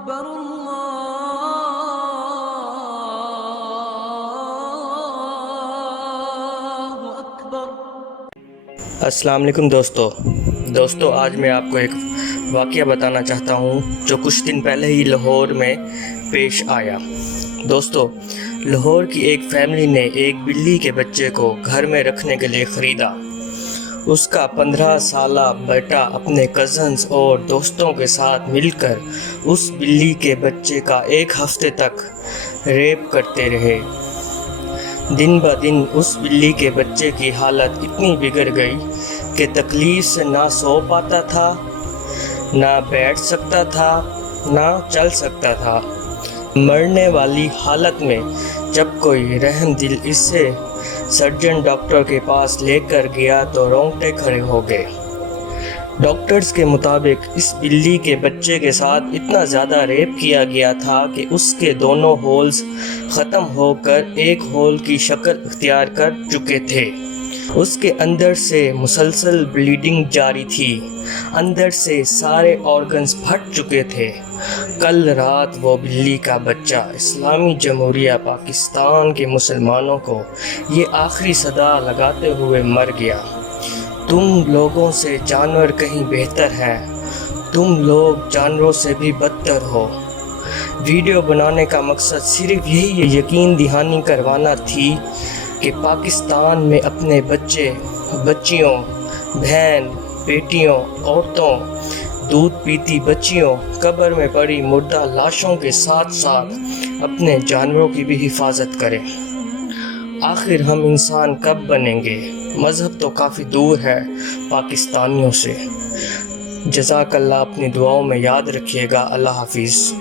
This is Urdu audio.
أكبر الله أكبر. السلام علیکم دوستو آج میں آپ کو ایک واقعہ بتانا چاہتا ہوں جو کچھ دن پہلے ہی لاہور میں پیش آیا. دوستو، لاہور کی ایک فیملی نے ایک بلی کے بچے کو گھر میں رکھنے کے لیے خریدا. اس کا 15 سالہ بیٹا اپنے کزنز اور دوستوں کے ساتھ مل کر اس بلی کے بچے کا ایک ہفتے تک ریپ کرتے رہے. دن بہ دن اس بلی کے بچے کی حالت اتنی بگڑ گئی کہ تکلیف سے نہ سو پاتا تھا، نہ بیٹھ سکتا تھا، نہ چل سکتا تھا. مرنے والی حالت میں جب کوئی رحم دل اسے سرجن ڈاکٹر کے پاس لے کر گیا تو رونگٹے کھڑے ہو گئے. ڈاکٹرز کے مطابق اس بلی کے بچے کے ساتھ اتنا زیادہ ریپ کیا گیا تھا کہ اس کے دونوں ہولز ختم ہو کر ایک ہول کی شکل اختیار کر چکے تھے. اس کے اندر سے مسلسل بلیڈنگ جاری تھی، اندر سے سارے آرگنز پھٹ چکے تھے. کل رات وہ بلی کا بچہ اسلامی جمہوریہ پاکستان کے مسلمانوں کو یہ آخری صدا لگاتے ہوئے مر گیا: تم لوگوں سے جانور کہیں بہتر ہیں، تم لوگ جانوروں سے بھی بدتر ہو. ویڈیو بنانے کا مقصد صرف یہی یقین دہانی کروانا تھی کہ پاکستان میں اپنے بچے، بچیوں، بہن بیٹیوں، عورتوں، دودھ پیتی بچیوں، قبر میں پڑی مردہ لاشوں کے ساتھ ساتھ اپنے جانوروں کی بھی حفاظت کریں. آخر ہم انسان کب بنیں گے؟ مذہب تو کافی دور ہے پاکستانیوں سے. جزاک اللہ. اپنی دعاؤں میں یاد رکھیے گا. اللہ حافظ.